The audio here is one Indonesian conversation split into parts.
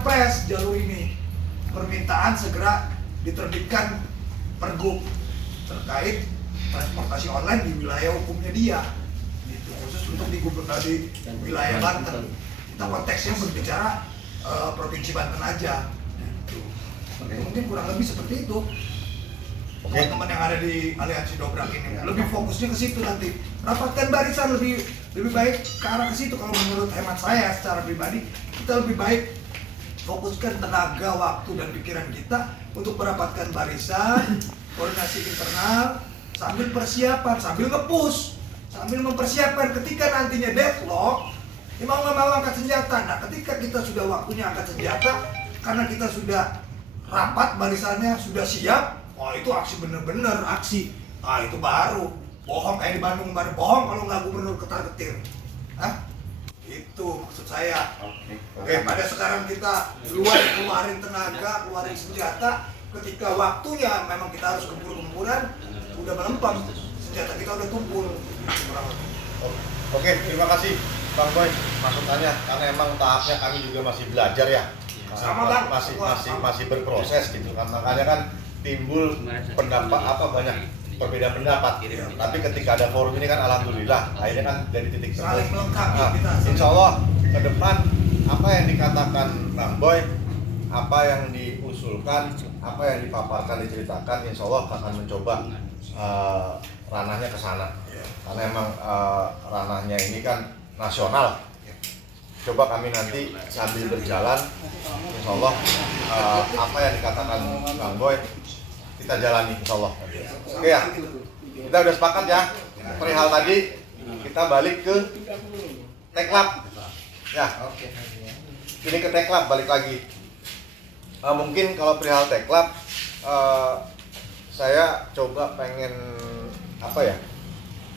Perpres jalur ini. Permintaan segera diterbitkan pergub terkait transportasi online di wilayah hukumnya dia. Itu khusus untuk di wilayah Banten. Kita konteksnya berbicara provinsi Banten aja. Gitu. Mungkin kurang lebih seperti itu. Teman-teman yang ada di aliansi dobrak ini lebih fokusnya ke situ nanti. Rapatkan barisan lebih baik ke arah ke situ. Kalau menurut hemat saya secara pribadi, kita lebih baik fokuskan tenaga, waktu dan pikiran kita untuk merapatkan barisan, koordinasi internal, sambil persiapan, sambil nge-push, sambil mempersiapkan ketika nantinya deadlock, mau nggak mau angkat senjata. Nah, ketika kita sudah waktunya angkat senjata, karena kita sudah rapat barisannya, sudah siap, oh itu aksi bener-bener aksi. Ah itu baru bohong kayak di Bandung kemarin, bohong kalau nggak gubernur ketar-ketir. Hah? Itu maksud saya. Oke. Pada sekarang kita keluarin tenaga, keluarin senjata. Ketika waktunya memang kita harus gempur-gempuran, udah melempem, senjata kita udah tumpul. Oke, terima kasih Bang Boy masukannya, karena emang tahapnya kami juga masih belajar ya. Sama Bang. Masih berproses gitu kan, makanya kan timbul pendapat banyak perbedaan pendapat. Tapi ketika ada forum ini kan alhamdulillah akhirnya kan dari titik temu. Saling melengkapi kita. Insya Allah ke depan apa yang dikatakan Bang Boy, apa yang diusulkan, apa yang dipaparkan, diceritakan, insya Allah akan mencoba ranahnya ke sana. Karena emang ranahnya ini kan nasional. Coba kami nanti sambil berjalan, insya Allah apa yang dikatakan Bang Boy kita jalani, insya Allah. Oke ya, kita udah sepakat ya. Perihal tadi kita balik ke Teklab. Ya, ini ke Teklab balik lagi. Mungkin kalau perihal Teklab, saya coba pengen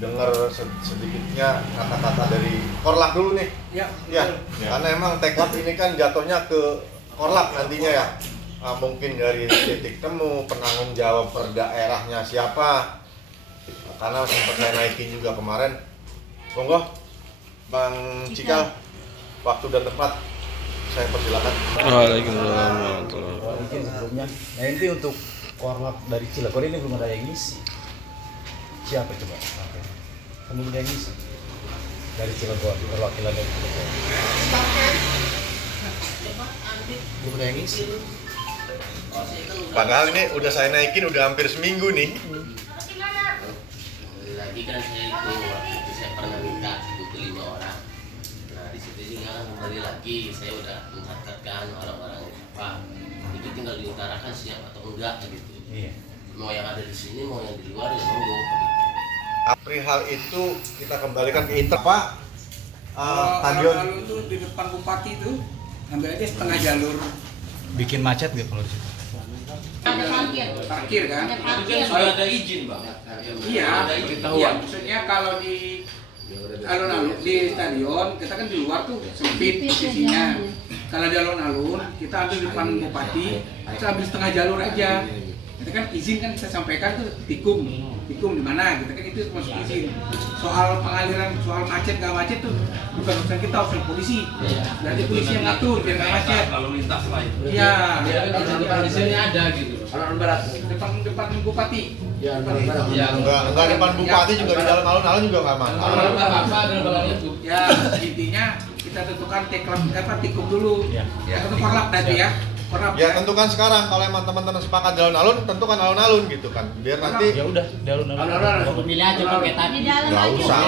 dengar sedikitnya kata-kata dari Korlap dulu nih. Ya. Karena emang Teklab ini kan jatuhnya ke Korlap nantinya ya. Mungkin dari titik temu, penanggung jawab per daerahnya siapa. Karena sempat saya naikin juga kemarin. Monggo Bang Cikal, waktu dan tempat saya persilakan. Waalaikumsalam warahmatullahi wabarakatuh. Mungkin sebelumnya, nah ini untuk Korlap dari Cilegon ini belum ada yang ngisi. Siapa coba? Oke. Belum ada yang ngisi dari Cilegon, perwakilan dari Cilegon. Belum ada yang ngisi. Padahal ini udah saya naikin udah hampir seminggu nih. Lagi kan saya itu waktu itu saya pernah minta butuh 5 orang. Nah di situ juga kembali lagi saya udah mencatatkan orang-orang Pak. Itu tinggal diutarakan siap atau enggak gitu. Iya. Mau yang ada di sini mau yang di luar ya monggo. Gitu. Perihal itu kita kembalikan ke Inter Pak. Stadion Lalu itu di depan bupati itu ambil aja setengah jalur Bikin macet nggak kalau di situ? Ada parkir kan? Ada parkir. Sudah ada izin Bang. Iya, iya. Maksudnya kalau di alun-alun di stadion kita kan di luar tuh sempit posisinya. Kalau di alun-alun kita ambil di depan bupati, kita ambil setengah jalur aja. Kita kan izin kan kita sampaikan tuh tikum di mana? Kita kan itu masuk izin. Soal pengaliran, soal macet nggak macet tuh bukan urusan kita, urusan polisi. Berarti polisi yang ngatur biar nggak macet. Lalu lintas lah itu. Iya. Di sini ada gitu. Alun-alun barat. Depan bupati. Ya, enggak depan bupati juga di dalam alun-alun juga nggak masalah. apa dan barang itu. Ya intinya kita tentukan tikum dulu. Ya. Kita Korlap tadi ya. Korlap. Ya tentukan sekarang kalau emang teman-teman sepakat di alun-alun, tentukan alun-alun gitu kan. Biar nanti Ya udah, di alun-alun. Pemilih aja pakai tadi. Di dalam nggak aja. usah.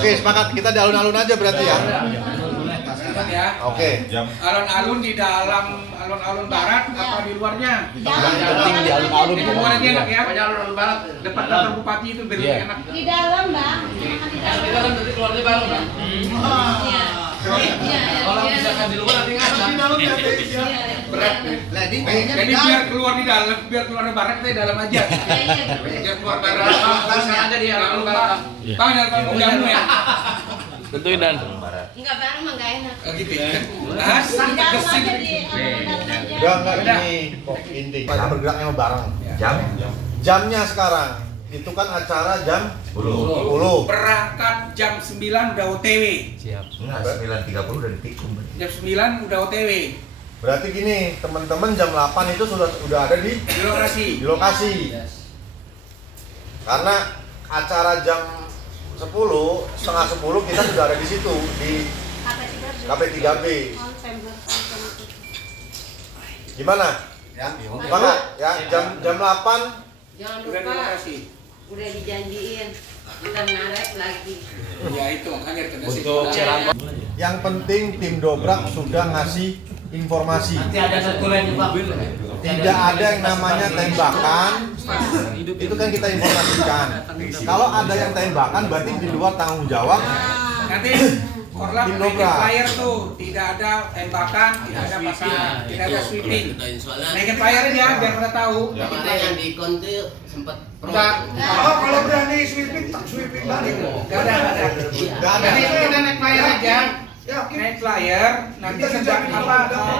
Oke, sepakat kita di alun-alun aja berarti ya. Sepakat ya. Oke. Alun-alun di dalam alun-alun barat apa di luarnya? Jangan penting di alun-alun. Di luar aja enak ya. Alun-alun barat depan kantor bupati itu biar Iya. enak. Di dalam, Bang. Jangan di dalam. Kita kan nanti keluarnya bareng Bang. Iya. Iya. Kalau misalkan di luar nanti ngaca. Berat. Jadi biar keluar di dalam, biar keluar di barat kita di dalam aja. Biar keluar barat. Langsung aja di alun barat. Bang, jangan jamu ya. Tentuin Dan. Enggak bareng mah enggak enak. Gitu ya. Asik Di dalam kesik. aja di alun-alun aja. Enggak ini kok inti. Kita bergeraknya bareng. Jamnya sekarang itu kan acara jam 10. Berangkat jam 9 udah OTW. Siap. Enggak, 9.30 udah ditikung. Jam 9 udah OTW. Berarti gini, teman-teman jam 8 itu udah ada di lokasi. Karena acara jam 10, setengah 10 kita sudah ada di situ di KP3B. Gimana? Ya, semangat ya. Jam 8 Jangan lupa, udah dijanjiin, kita ngaret lagi. Ya itu makanya kita Untuk Cirebon. yang penting tim dobrak sudah ngasih informasi. Nanti ada satu lagi Pak. Tidak ada yang namanya tembakan. Itu kan kita informasikan. Kalau ada yang tembakan berarti di luar tanggung jawab. nanti Korlap Tim naikin dobrak. flyer tuh, tidak ada tembakan, tidak ada pasangan, tidak ada sweeping. Naikin flyer ya biar pada tahu. Kemarin yang di ikon tuh sempat Enggak. Oh, kalau berani sweeping, tak sweeping balik. Enggak ada. Nggak ada. Nanti kita naik flyer aja. Yakin? Naik flyer, nanti sejak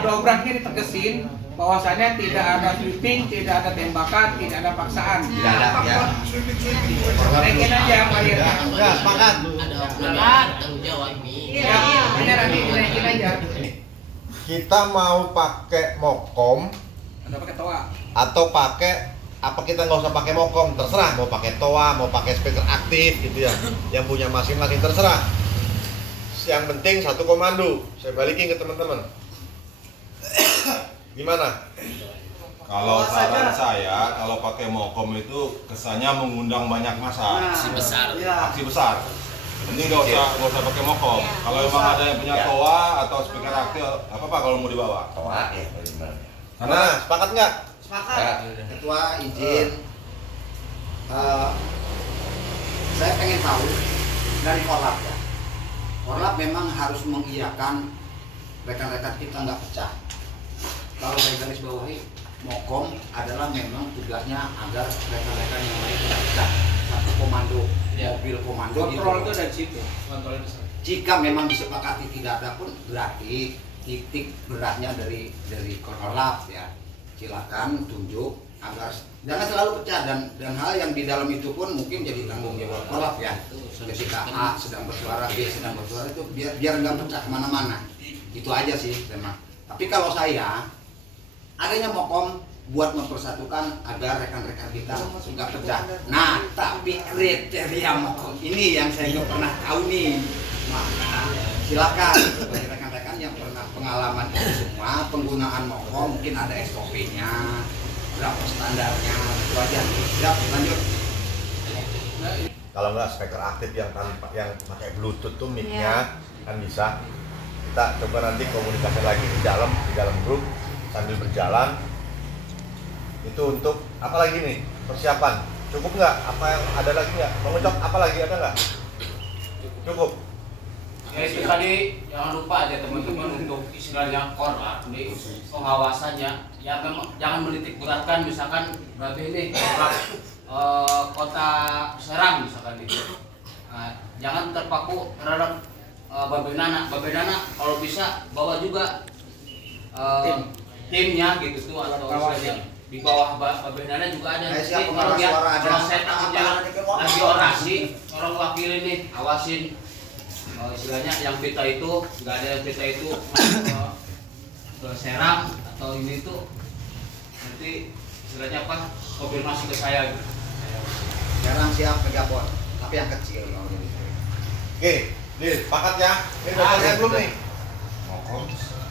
dobraknya ditegesin bahwasannya tidak ada sweeping, tidak ada tembakan, tidak ada paksaan. Tidak ada ya. Sweeping. Naikin aja flyernya. Enggak, sepakat. ada oknum yang tanggung jawab nih. Ya, hanya nanti dinaikin aja. Kita mau pakai mokom Ada pakai toa. atau pakai apa, kita nggak usah pakai mokom, terserah mau pakai toa, mau pakai speaker aktif gitu ya, yang punya masing-masing terserah. Yang penting satu komando. Saya balikin ke teman-teman. Gimana? Kalau saran saya, kalau pakai mokom itu kesannya mengundang banyak massa, Si besar. aksi besar. Ini nggak usah pakai mokom. Kalau emang ada yang punya toa atau speaker aktif, apa kalau mau dibawa? Toa ya, Karena sepakat nggak? Ketua izin, saya pengen tahu dari Korlap ya. Korlap memang harus mengiyakan rekan-rekan kita nggak pecah. Kalau saya garis bawahi, mokom adalah memang tugasnya agar rekan-rekan yang lain tidak pecah. Satu komando, mobil komando. Kontrol gitu. itu dari situ. Kontrol di sana. Jika memang disepakati tidak ada pun berarti titik beratnya dari Korlap ya. Silakan tunjuk agar jangan selalu pecah, dan hal yang di dalam itu pun mungkin jadi tanggung jawab Korlap ya. Ketika A sedang bersuara, B sedang bersuara, itu biar nggak pecah kemana-mana. Itu aja sih memang. Tapi kalau saya adanya mokom buat mempersatukan agar rekan-rekan kita nggak pecah. Nah, tapi kriteria mokom ini yang saya nggak pernah tahu nih. Maka silakan bagi rekan-rekan yang pernah pengalaman itu semua penggunaan mokom, mungkin ada SOP-nya, berapa standarnya, itu aja. Siap, lanjut. Kalau nggak speaker aktif yang pakai bluetooth tuh mic-nya kan bisa. Kita coba nanti komunikasi lagi di dalam grup sambil berjalan. Itu untuk apa lagi nih, persiapan cukup nggak? Apa yang ada lagi nggak? Mau ngecok apa lagi, ada nggak? Cukup. Ya itu tadi jangan lupa aja teman-teman untuk istilahnya Korlap nih pengawasannya ya, memang jangan menitik beratkan misalkan berarti ini Korlap kota Serang misalkan nih. Nah, jangan terpaku terhadap Babenana kalau bisa bawa juga timnya gitu tuh, atau istilahnya di bawah Babenana juga ada. Siap, Jadi pengarah suara ada. kalau saya takutnya lagi orasi, orang wakil ini awasin istilahnya yang pita itu nggak ada yang pita itu masuk ke Serang atau ini itu nanti istilahnya apa, konfirmasi ke saya gitu. Sekarang siap megapon, tapi yang kecil kalau gitu. Oke, Lil, sepakat ya? Ini udah selesai belum nih? Mokom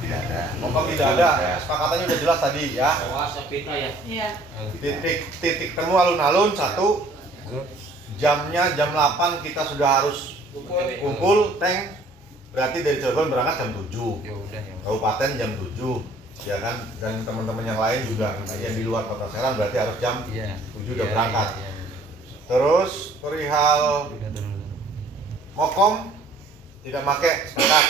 tidak ada. Mokom tidak ada. Sepakatannya udah jelas tadi ya. Awas pita ya. Iya. Titik temu alun-alun satu. Jamnya jam 8 kita sudah harus kumpul tank. Berarti dari Cirebon berangkat jam 7. Kabupaten jam 7. Ya kan? Dan teman-teman yang lain juga yang di luar kota Serang berarti harus jam 7 udah berangkat. Terus perihal mokom tidak pakai, sepakat.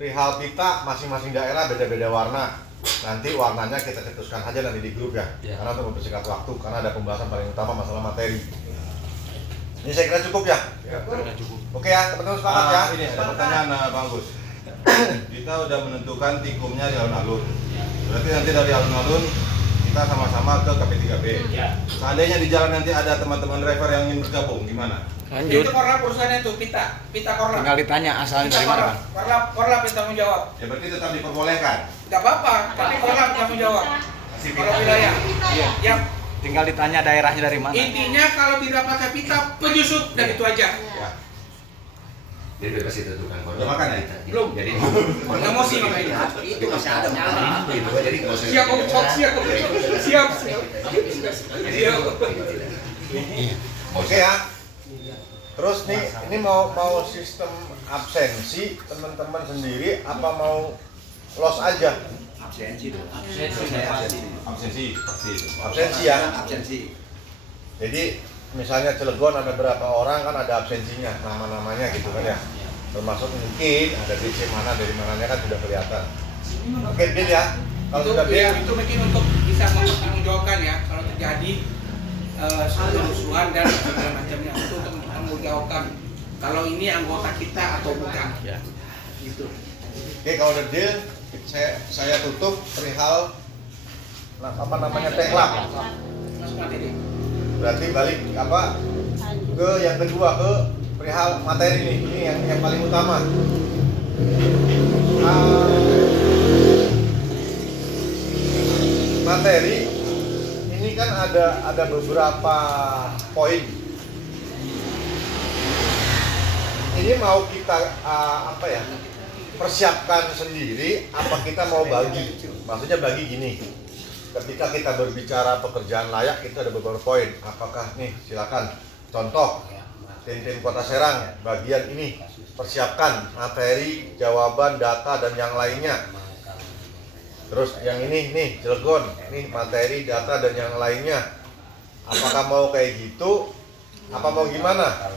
Perihal pita masing-masing daerah beda-beda warna. Nanti warnanya kita cetuskan aja nanti di grup ya. Karena untuk mempersingkat waktu, karena ada pembahasan paling utama masalah materi. Ini saya kira cukup ya. Oke ya, teman-teman sepakat ya. Ini ada pertanyaan Bang Gus. Kita udah menentukan tikumnya di alun-alun. Berarti nanti dari alun-alun kita sama-sama ke KP3B. Seandainya di jalan nanti ada teman-teman driver yang ingin bergabung, gimana? Itu Korlap urusannya tuh, pita Korlap. Tinggal ditanya asalnya dari mana, Bang? Korlap yang tanggung jawab. Ya berarti tetap diperbolehkan. Nggak apa-apa, tapi korlap tanggung jawab. Kalau wilayah, ya. Tinggal ditanya daerahnya dari mana. Intinya kalau tidak pakai pita, penyusup dan itu aja. Jadi bebas itu tukang korlap. Udah makan ya? Belum. Jadi Emosi makanya. itu masih ada makanan gitu. Jadi nggak usah. Siap, Om Cok, siap. Oke ya. Terus nih, ini mau sistem absensi teman-teman sendiri apa mau los aja? Absensi dong. Absensi pasti. Absensi ya. Absensi. Jadi misalnya Cilegon ada berapa orang kan ada absensinya, nama-namanya gitu kan ya. Termasuk mungkin ada DC mana dari mananya kan sudah kelihatan. Oke, Bin ya. Kalau Itu, sudah Bin, ya, itu mungkin untuk bisa mempertanggungjawabkan ya kalau terjadi suatu kerusuhan dan segala macamnya, itu untuk mempertanggungjawabkan kalau ini anggota kita atau bukan. Ya. Gitu. oke kalau udah deal, saya tutup perihal apa namanya teklak. Masuk materi. Berarti balik apa ke yang kedua ke perihal materi nih. Ini yang paling utama. Materi ini kan ada beberapa poin. Ini mau kita apa ya? Persiapkan sendiri apa kita mau bagi? Maksudnya bagi gini. Ketika kita berbicara pekerjaan layak itu ada beberapa poin. Apakah nih silakan contoh tim Kota Serang bagian ini persiapkan materi, jawaban, data dan yang lainnya. Terus yang ini nih Cilegon, nih materi, data dan yang lainnya. Apakah mau kayak gitu? Apa mau gimana?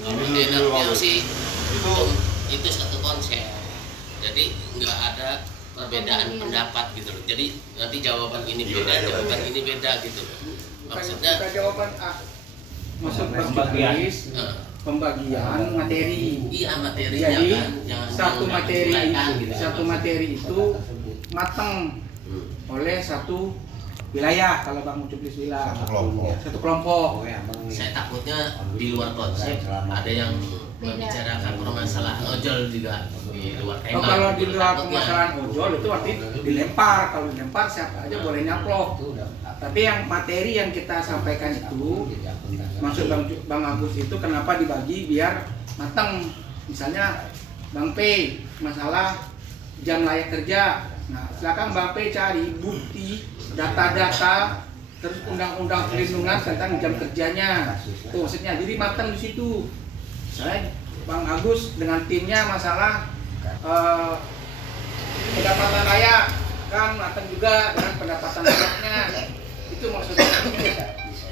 Bedanya sih itu satu konsep. Jadi nggak ada perbedaan pendapat gitu loh. Jadi nanti jawaban ini beda, jawaban ini beda gitu. Maksudnya Bukan jawaban A. Masuk pembagian materi. iya materinya Jadi kan jangan satu materi itu matang oleh satu wilayah, kalau Bang Ucuplis bilang satu kelompok. Saya takutnya di luar konsep ada yang membicarakan permasalahan ojol juga di luar tema. Kalau di luar Takutnya. permasalahan ojol itu arti dilempar. Kalau dilempar siapa aja boleh nyaplok. Tapi yang materi yang kita sampaikan itu, maksud Bang Agus itu kenapa dibagi biar matang. Misalnya Bang P masalah jam layak kerja. Nah, silakan Bang P cari bukti, data-data, terus undang-undang perlindungan tentang jam kerjanya. Tuh maksudnya, jadi matang di situ. Saya Bang Agus dengan timnya masalah pendapatan layak kan matang juga dengan pendapatan layaknya. Itu maksudnya.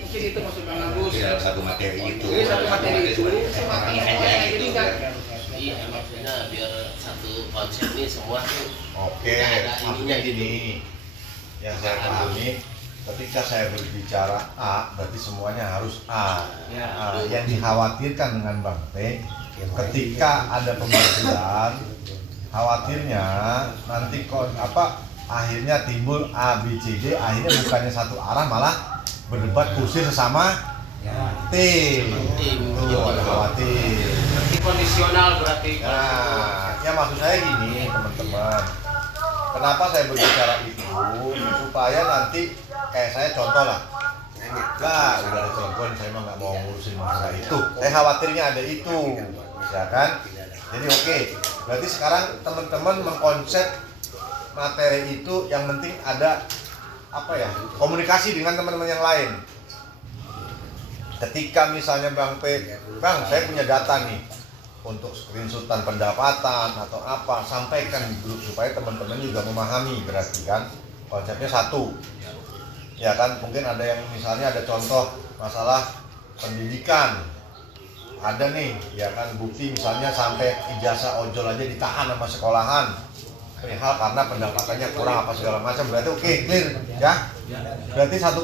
Mungkin itu maksud Bang Agus. Ya, satu materi itu. Jadi satu materi itu matang semuanya. Jadi enggak. Iya maksudnya biar satu konsep ini semua tuh Oke, ada ininya artinya gitu. gini. Yang saya pahami, ketika saya berbicara A, berarti semuanya harus A. Yang dikhawatirkan dengan Bang P, ketika ada pembagian, khawatirnya nanti akhirnya timbul A, B, C, D, akhirnya bukannya satu arah malah berdebat kusir sesama tim. Tuh ada khawatir. Berarti kondisional berarti. Nah, ya maksud saya gini teman-teman. Kenapa saya berbicara itu? Supaya nanti kayak saya contoh lah. Lah, udah ada telepon, saya mah nggak mau ngurusin masalah itu. Saya khawatirnya ada itu, ya kan? Jadi oke. Berarti sekarang teman-teman mengkonsep materi itu yang penting ada apa ya? Komunikasi dengan teman-teman yang lain. Ketika misalnya Bang P, Bang, saya punya data nih untuk screenshotan pendapatan atau apa, sampaikan di grup supaya teman-teman juga memahami. Berarti kan konsepnya satu, ya kan? Mungkin ada yang misalnya ada contoh masalah pendidikan, ada nih, ya kan, bukti misalnya sampai ijazah ojol aja ditahan sama sekolahan, perihal karena pendapatannya kurang apa segala macam. Berarti oke, clear ya. Berarti satu